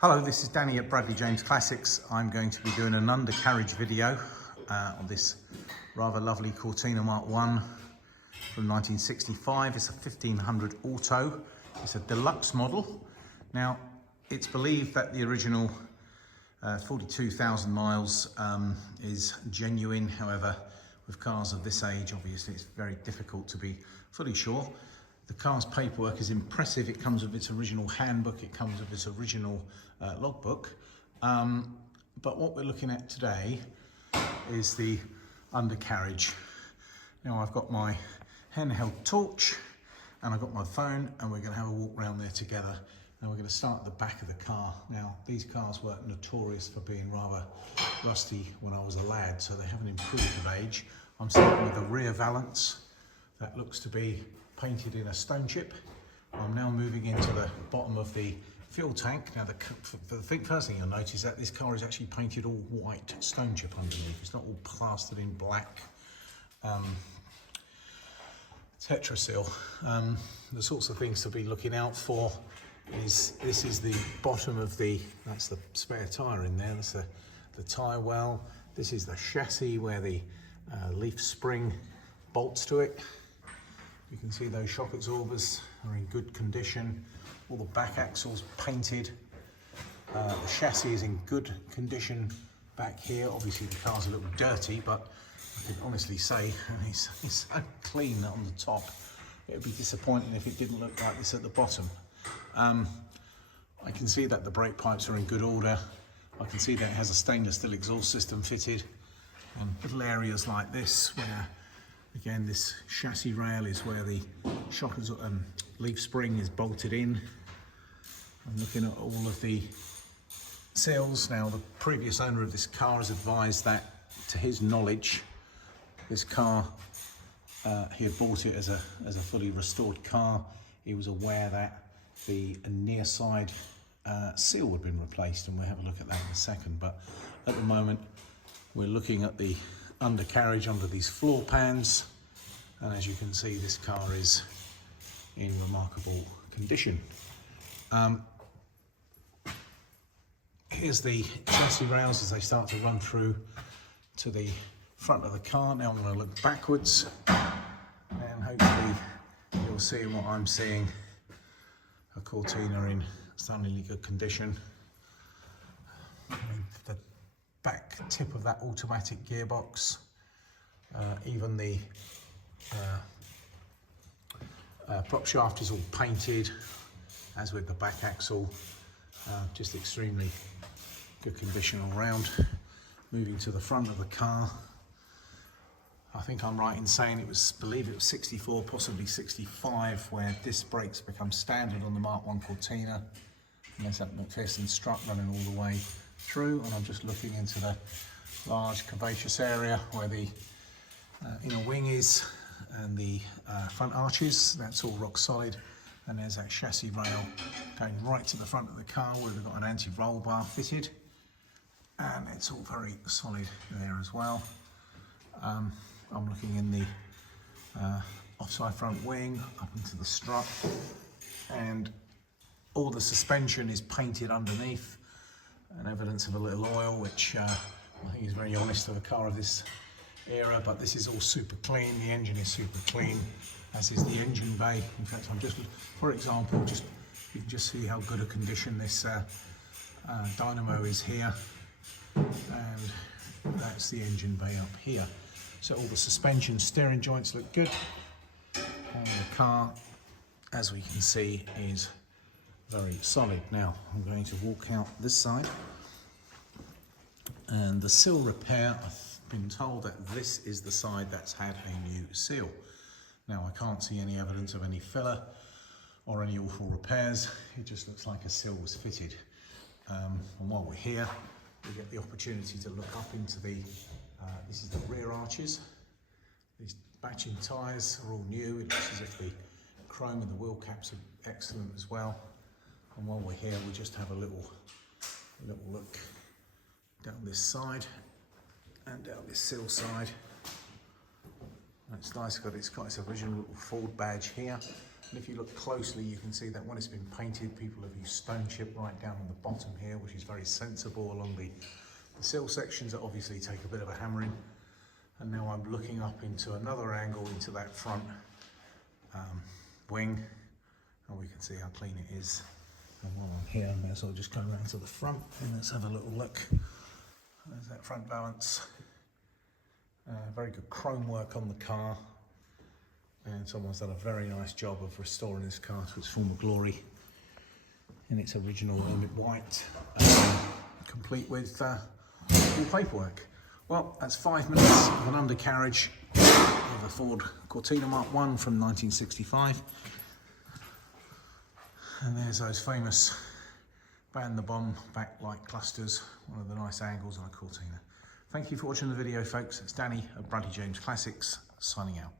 Hello, this is Danny at Bradley James Classics. I'm going to be doing an undercarriage video on this rather lovely Cortina Mark 1 from 1965. It's a 1500 auto. It's a deluxe model. Now, it's believed that the original 42,000 miles is genuine. However, with cars of this age, obviously it's very difficult to be fully sure. The car's paperwork is impressive. It comes with its original handbook, it comes with its original logbook. But what we're looking at today is the undercarriage. Now I've got my handheld torch and I've got my phone, and we're going to have a walk around there together. Now we're going to start at the back of the car. Now these cars were notorious for being rather rusty when I was a lad, so they haven't improved with age. I'm starting with the rear valance. That looks to be painted in a stone chip. I'm now moving into the bottom of the fuel tank. Now the first thing you'll notice is that this car is actually painted all white stone chip underneath. It's not all plastered in black Tetrasil. The sorts of things to be looking out for is, this is the bottom of that's the spare tyre in there, that's the tyre well. This is the chassis where the leaf spring bolts to it. You can see those shock absorbers are in good condition. All the back axles painted. The chassis is in good condition back here. Obviously the car's a little dirty, but I can honestly say it's so clean on the top. It would be disappointing if it didn't look like this at the bottom. I can see that the brake pipes are in good order. I can see that it has a stainless steel exhaust system fitted. And little areas like this where, again, this chassis rail is where the shock leaf spring is bolted in. I'm looking at all of the sills. Now, the previous owner of this car has advised that, to his knowledge, this car, he had bought it as a fully restored car. He was aware that the near side seal had been replaced, and we'll have a look at that in a second. But at the moment, we're looking at the undercarriage under these floor pans, and as you can see, this car is in remarkable condition. Here's the chassis rails as they start to run through to the front of the car. Now I'm going to look backwards, and hopefully you'll see what I'm seeing, a Cortina in stunningly good condition. The back tip of that automatic gearbox, even the prop shaft is all painted, as with the back axle. Just extremely good condition all round. Moving to the front of the car, I think I'm right in saying believe it was 64, possibly 65, where disc brakes become standard on the Mark 1 Cortina. And there's that McPherson strut running all the way through, and I'm just looking into the large curvaceous area where the inner wing is, and the front arches. That's all rock solid. And there's that chassis rail going right to the front of the car, where we've got an anti-roll bar fitted, and it's all very solid there as well. I'm looking in the offside front wing, up into the strut, and all the suspension is painted underneath, and evidence of a little oil, which I think is very honest of a car of this era. But this is all super clean. The engine is super clean, as is the engine bay. In fact, I'm just, for example, you can just see how good a condition this dynamo is here, and that's the engine bay up here. So all the suspension, steering joints look good, and the car, as we can see, is very solid. Now I'm going to walk out this side, and the sill repair, I've been told that this is the side that's had a new seal. Now I can't see any evidence of any filler or any awful repairs. It just looks like a sill was fitted. And while we're here, we get the opportunity to look up into the, this is the rear arches. These batching tyres are all new. It looks as if the chrome and the wheel caps are excellent as well. And while we're here, we'll just have a little look down this side and down this sill side. It's nice, it's got its original little Ford badge here. And if you look closely, you can see that when it's been painted, people have used stone chip right down on the bottom here, which is very sensible along the sill sections that obviously take a bit of a hammering. And now I'm looking up into another angle into that front wing, and we can see how clean it is. And while I'm here, I may as well just go around to the front and let's have a little look. There's that front balance. Very good chrome work on the car, and someone's done a very nice job of restoring this car to its former glory in its original Hermit white, complete with all paperwork. Well, that's 5 minutes of an undercarriage of a Ford Cortina Mark 1 from 1965. And there's those famous band the bomb backlight clusters, one of the nice angles on a Cortina. Thank you for watching the video, folks. It's Danny at Bradley James Classics, signing out.